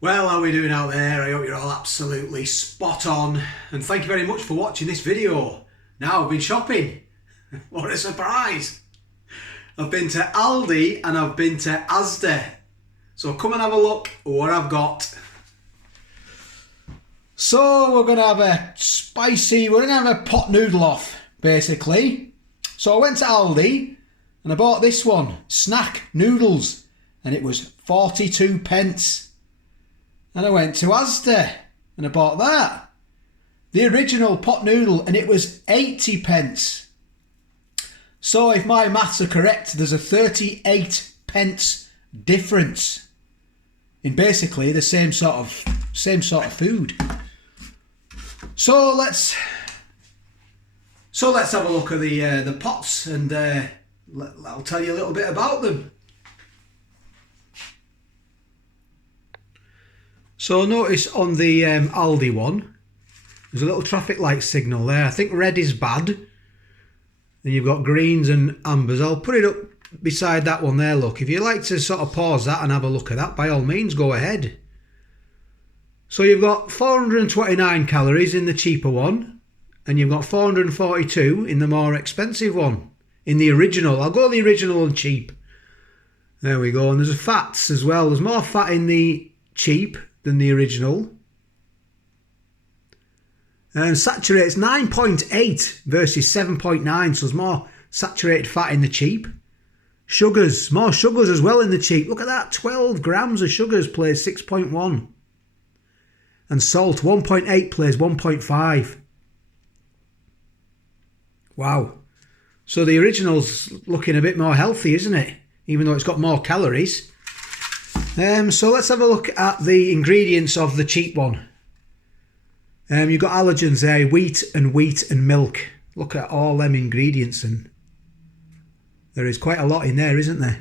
Well, how are we doing out there? I hope you're all absolutely spot on, and thank you very much for watching this video. Now, I've been shopping. What a surprise! I've been to Aldi and I've been to Asda. So come and have a look what I've got. So we're going to have a pot noodle off, basically. So I went to Aldi and I bought this one, snack noodles, and it was 42 pence. And I went to Asda and I bought that, the original pot noodle, and it was 80 pence. So if my maths are correct, there's a 38 pence difference in basically the same sort of food. So let's have a look at the pots, and I'll tell you a little bit about them. So notice on the Aldi one, there's a little traffic light signal there. I think red is bad. Then you've got greens and ambers. I'll put it up beside that one there, look. If you like to sort of pause that and have a look at that, by all means, go ahead. So you've got 429 calories in the cheaper one, and you've got 442 in the more expensive one, in the original. I'll go the original and cheap. There we go. And there's fats as well. There's more fat in the cheap than the original. And saturates 9.8 versus 7.9, so there's more saturated fat in the cheap. Sugars, more sugars as well in the cheap. Look at that, 12 grams of sugars plays 6.1. And salt, 1.8 plays 1.5. Wow. So the original's looking a bit more healthy, isn't it? Even though it's got more calories. So let's have a look at the ingredients of the cheap one. You've got allergens there, wheat and milk. Look at all them ingredients, and there is quite a lot in there, isn't there?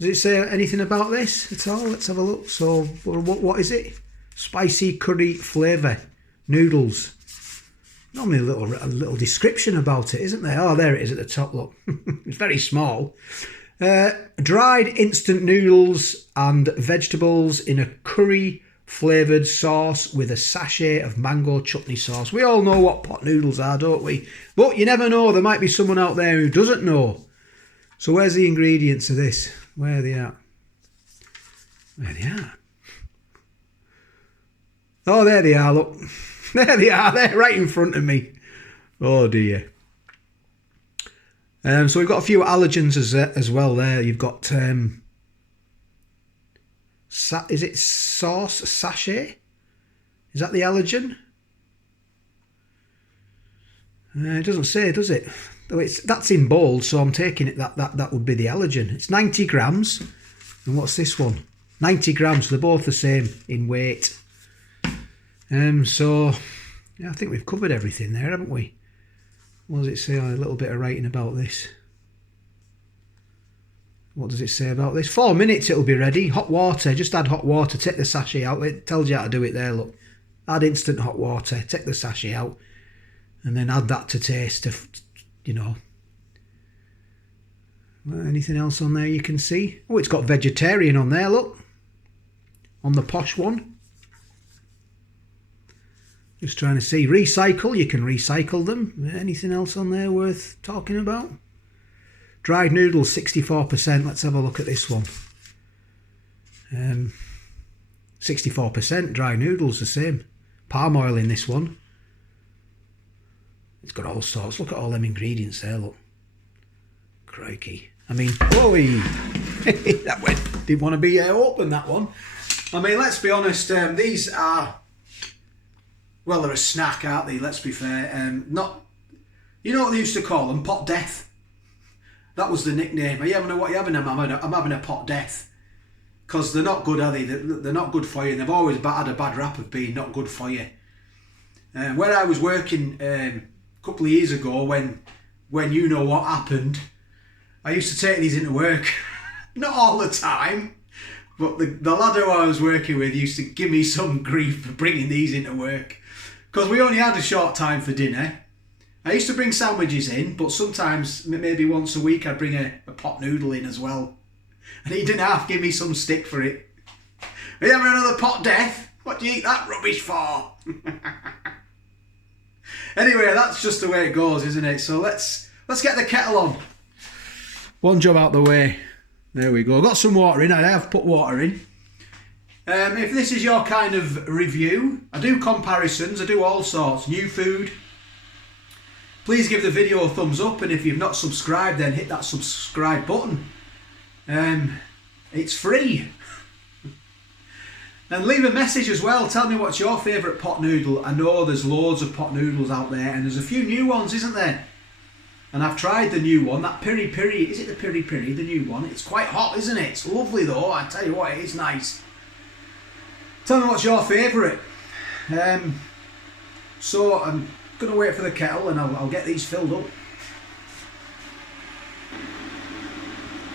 Does it say anything about this at all? Let's have a look. So what is it? Spicy curry flavour noodles. Normally a little description about it, isn't there? Oh, there it is at the top, look. It's very small. Dried instant noodles and vegetables in a curry flavoured sauce with a sachet of mango chutney sauce. We all know what pot noodles are, don't we? But you never know, there might be someone out there who doesn't know. So where's the ingredients of this? Where are they at? There they are. Oh, there they are, look. There they are, they're right in front of me. Oh dear. So we've got a few allergens as well there. You've got, is it sauce sachet? Is that the allergen? It doesn't say, does it? Though that's in bold, so I'm taking it that would be the allergen. It's 90 grams. And what's this one? 90 grams, so they're both the same in weight. So, yeah, I think we've covered everything there, haven't we? What does it say? A little bit of writing about this. What does it say about this? 4 minutes it'll be ready. Hot water. Just add hot water. Take the sachet out. It tells you how to do it there, look. Add instant hot water. Take the sachet out. And then add that to taste, you know. Anything else on there you can see? Oh, it's got vegetarian on there, look. On the posh one. Just trying to see. Recycle, you can recycle them. Anything else on there worth talking about? Dried noodles, 64%. Let's have a look at this one. 64% dry noodles, the same. Palm oil in this one. It's got all sorts. Look at all them ingredients there, look. Crikey. I mean, oi! That went, didn't want to be open, that one. I mean, let's be honest, these are... Well, they're a snack, aren't they? Let's be fair. Not, you know what they used to call them? Pot death. That was the nickname. Are you having what are you having? I'm having a pot death. Because they're not good, are they? They're not good for you. And they've always had a bad rap of being not good for you. Where I was working a couple of years ago, when you know what happened, I used to take these into work. Not all the time. But the lad who I was working with used to give me some grief for bringing these into work. Because we only had a short time for dinner. I used to bring sandwiches in, but sometimes, maybe once a week, I'd bring a pot noodle in as well. And he didn't half give me some stick for it. Are you having another pot, Death? What do you eat that rubbish for? Anyway, that's just the way it goes, isn't it? So let's get the kettle on. One job out the way. There we go. I've got some water in. I have put water in. If this is your kind of review, I do comparisons. I do all sorts. New food. Please give the video a thumbs up, and if you've not subscribed, then hit that subscribe button. It's free. And leave a message as well. Tell me what's your favourite pot noodle. I know there's loads of pot noodles out there, and there's a few new ones, isn't there? And I've tried the new one, that piri piri. Is it the piri piri, the new one? It's quite hot, isn't it? It's lovely though. I tell you what, it is nice. Tell me what's your favourite. So I'm going to wait for the kettle, and I'll get these filled up.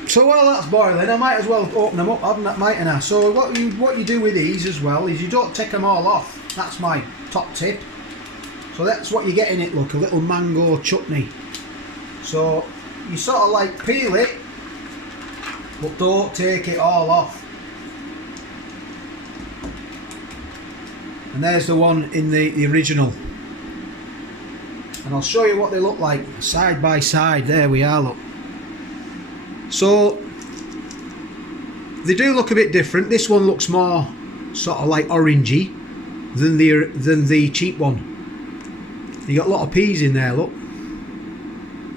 So while that's boiling, I might as well open them up, mightn't I? So what you do with these as well is you don't take them all off. That's my top tip. So that's what you get in it, look, a little mango chutney. So you sort of like peel it, but don't take it all off. And there's the one in the original. And I'll show you what they look like side by side. There we are, look. So they do look a bit different. This one looks more sort of like orangey than the cheap one. You got a lot of peas in there, look.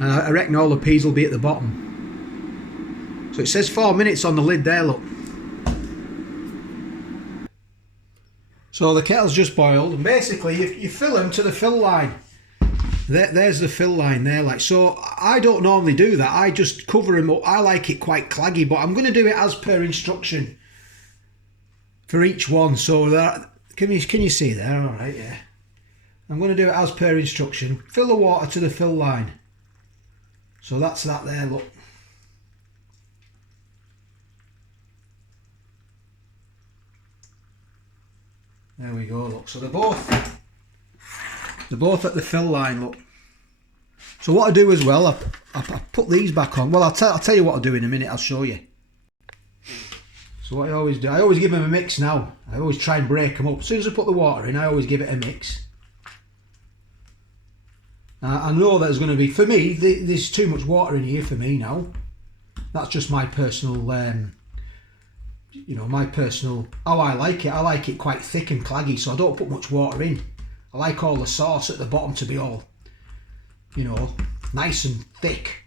And I reckon all the peas will be at the bottom. So it says 4 minutes on the lid there, look. So the kettle's just boiled, and basically you fill them to the fill line. There's the fill line there, like. So I don't normally do that. I just cover them up. I like it quite claggy, but I'm going to do it as per instruction for each one. So that can you see there? All right, yeah. I'm going to do it as per instruction. Fill the water to the fill line. So that's that there, look. There we go, look. So they're both at the fill line, look. So what I do as well, I put these back on. Well, I'll tell you what I'll do in a minute. I'll show you. So what I always do, I always give them a mix now. I always try and break them up. As soon as I put the water in, I always give it a mix. I know there's going to be, for me, there's too much water in here for me now. That's just my personal, you know, how I like it. I like it quite thick and claggy, so I don't put much water in. I like all the sauce at the bottom to be all, you know, nice and thick.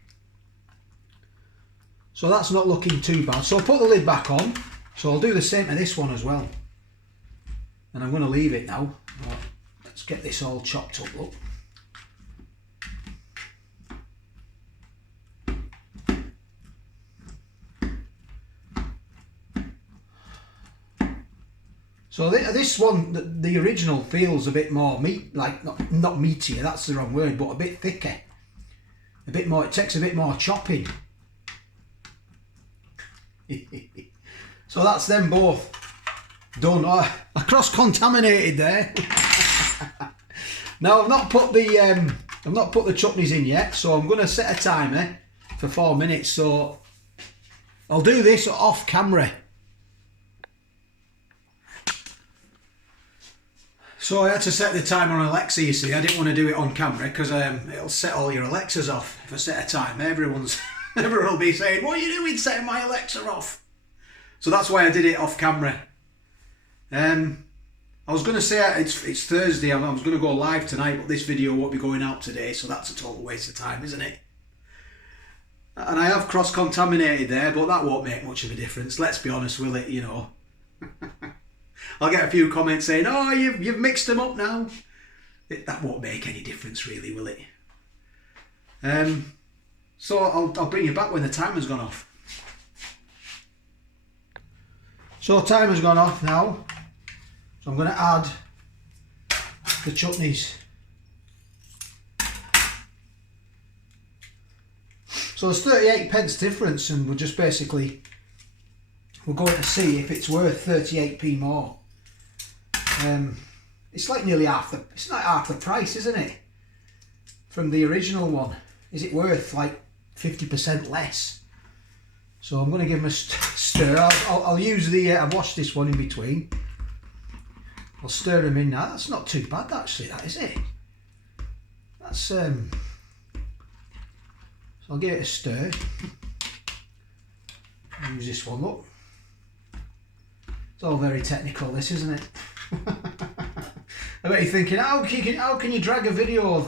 So that's not looking too bad. So I'll put the lid back on. So I'll do the same to this one as well. And I'm going to leave it now. Let's get this all chopped up, look. So this one, the original, feels a bit more meat, like not meatier, that's the wrong word, but a bit thicker. A bit more, it takes a bit more chopping. So that's them both done. Oh, I cross-contaminated there. Now I've not put the chutneys in yet, so I'm going to set a timer for 4 minutes. So I'll do this off camera. So I had to set the timer on Alexa, you see. I didn't want to do it on camera because it'll set all your Alexas off. If I set a timer, everyone will be saying, "What are you doing setting my Alexa off?" So that's why I did it off camera. I was going to say it's Thursday. I was going to go live tonight, but this video won't be going out today, so that's a total waste of time, isn't it? And I have cross-contaminated there, but that won't make much of a difference. Let's be honest, will it? You know. I'll get a few comments saying, "Oh, you've mixed them up now." That won't make any difference, really, will it? So I'll bring you back when the timer's gone off. So timer's gone off now. So I'm going to add the chutneys. So there's 38p difference, and we're going to see if it's worth 38p more. It's like nearly half the price, isn't it? From the original one. Is it worth like 50% less? So I'm going to give them a stir. I'll use the, I've washed this one in between. I'll stir them in now. That's not too bad actually, that is it? That's, so I'll give it a stir. Use this one, look. It's all very technical this, isn't it? I bet you're thinking, how can you drag a video of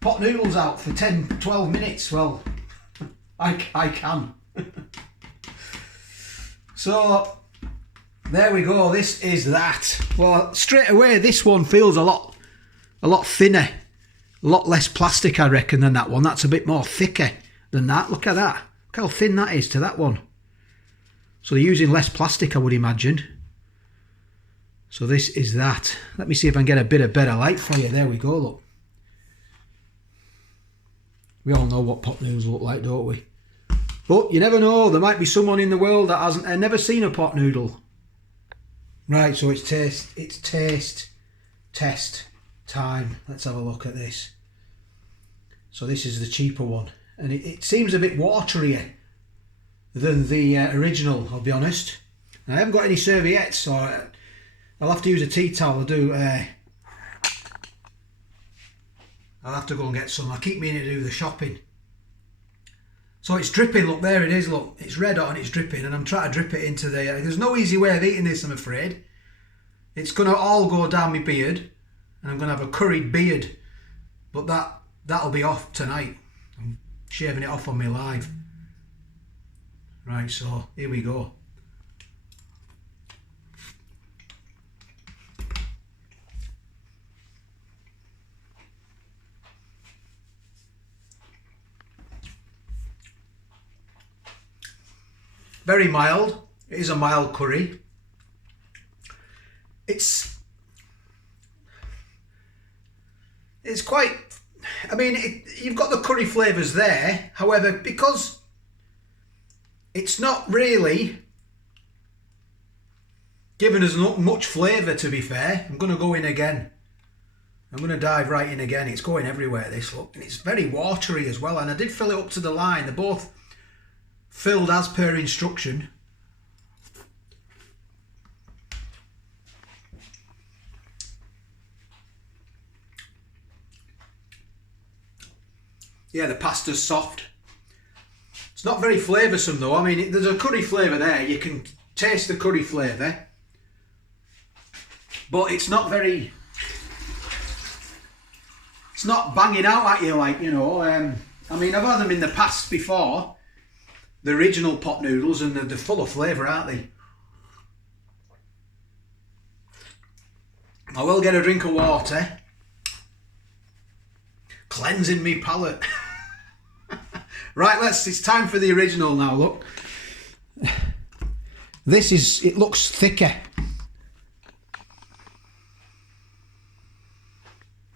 pot noodles out for 10-12 minutes? Well, I can. So there we go, this is that. Well, straight away this one feels a lot thinner, a lot less plastic I reckon than that one. That's a bit more thicker than that. Look at that, look how thin that is to that one. So they're using less plastic, I would imagine. So this is that. Let me see if I can get a bit of better light for you. There we go, look. We all know what pot noodles look like, don't we? But you never know, there might be someone in the world that hasn't never seen a pot noodle. Right, so it's taste test time. Let's have a look at this. So this is the cheaper one. And it seems a bit waterier than the original, I'll be honest. Now, I haven't got any serviettes, so I'll have to use a tea towel. I'll have to go and get some. I keep meaning to do the shopping. So it's dripping, look, there it is, look. It's red hot and it's dripping, and I'm trying to drip it into the... there's no easy way of eating this, I'm afraid. It's going to all go down my beard, and I'm going to have a curried beard. But that'll be off tonight. I'm shaving it off on me live. Right, so here we go. Very mild. It is a mild curry. It's quite, I mean, you've got the curry flavours there. However, because it's not really giving us much flavour, to be fair, I'm going to go in again. I'm going to dive right in again. It's going everywhere, this, look. And it's very watery as well. And I did fill it up to the line. They're both filled as per instruction. Yeah, the pasta's soft. It's not very flavoursome though. I mean, there's a curry flavour there. You can taste the curry flavour. But it's not very... it's not banging out at you like, you know. I mean, I've had them in the past before. The original pot noodles, and they're full of flavour, aren't they? I will get a drink of water. Cleansing me palate. Right, it's time for the original now, look. It looks thicker.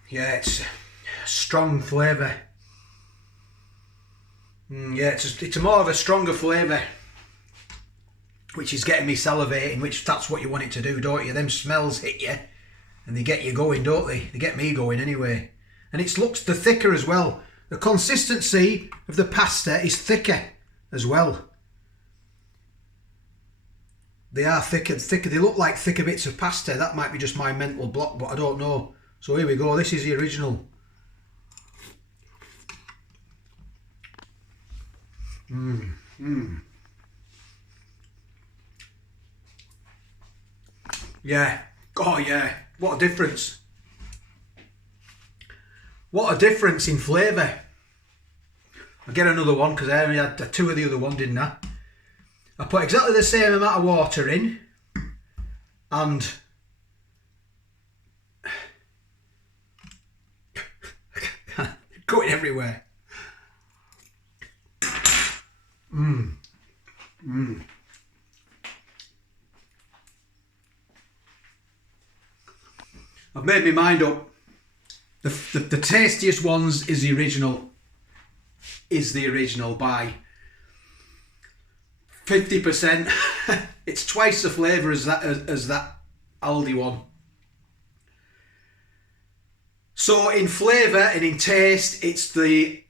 Yeah, it's a strong flavour. Yeah, it's a more of a stronger flavour, which is getting me salivating, which that's what you want it to do, don't you? Them smells hit you and they get you going, don't they? They get me going anyway. And it looks the thicker as well. The consistency of the pasta is thicker as well. They are thicker. They look like thicker bits of pasta. That might be just my mental block, but I don't know. So here we go. This is the original. Yeah. Oh yeah. What a difference. What a difference in flavour. I'll get another one because I only had two of the other one, didn't I? I put exactly the same amount of water in and going everywhere. I've made my mind up. The tastiest ones is the original. Is the original by 50%. It's twice the flavour as that Aldi one. So in flavour and in taste, it's the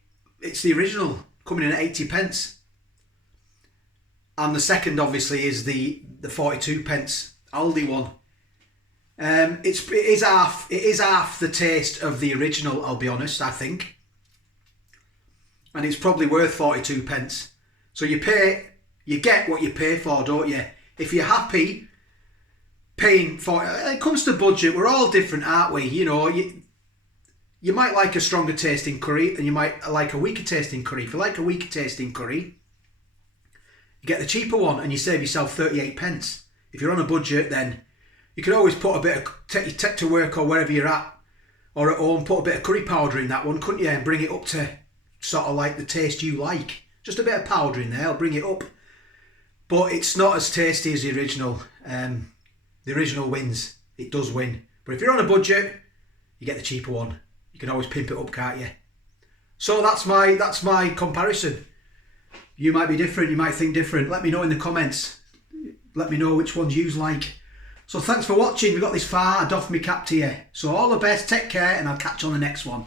original, coming in at 80p. And the second, obviously, is the 42 pence Aldi one. It is half the taste of the original, I'll be honest, I think. And it's probably worth 42 pence. So you get what you pay for, don't you? If you're happy paying for it, it comes to budget, we're all different, aren't we? You know, you might like a stronger tasting curry and you might like a weaker tasting curry. If you like a weaker tasting curry, you get the cheaper one and you save yourself 38 pence. If you're on a budget, then you can always put a bit of, take to work or wherever you're at, or at home, put a bit of curry powder in that one, couldn't you? And bring it up to sort of like the taste you like. Just a bit of powder in there, I'll bring it up. But it's not as tasty as the original. The original wins. It does win. But if you're on a budget, you get the cheaper one. You can always pimp it up, can't you? So that's my comparison. You might be different, you might think different. Let me know in the comments. Let me know which ones you like. So thanks for watching. We got this far. I doff my cap to you. So all the best, take care, and I'll catch you on the next one.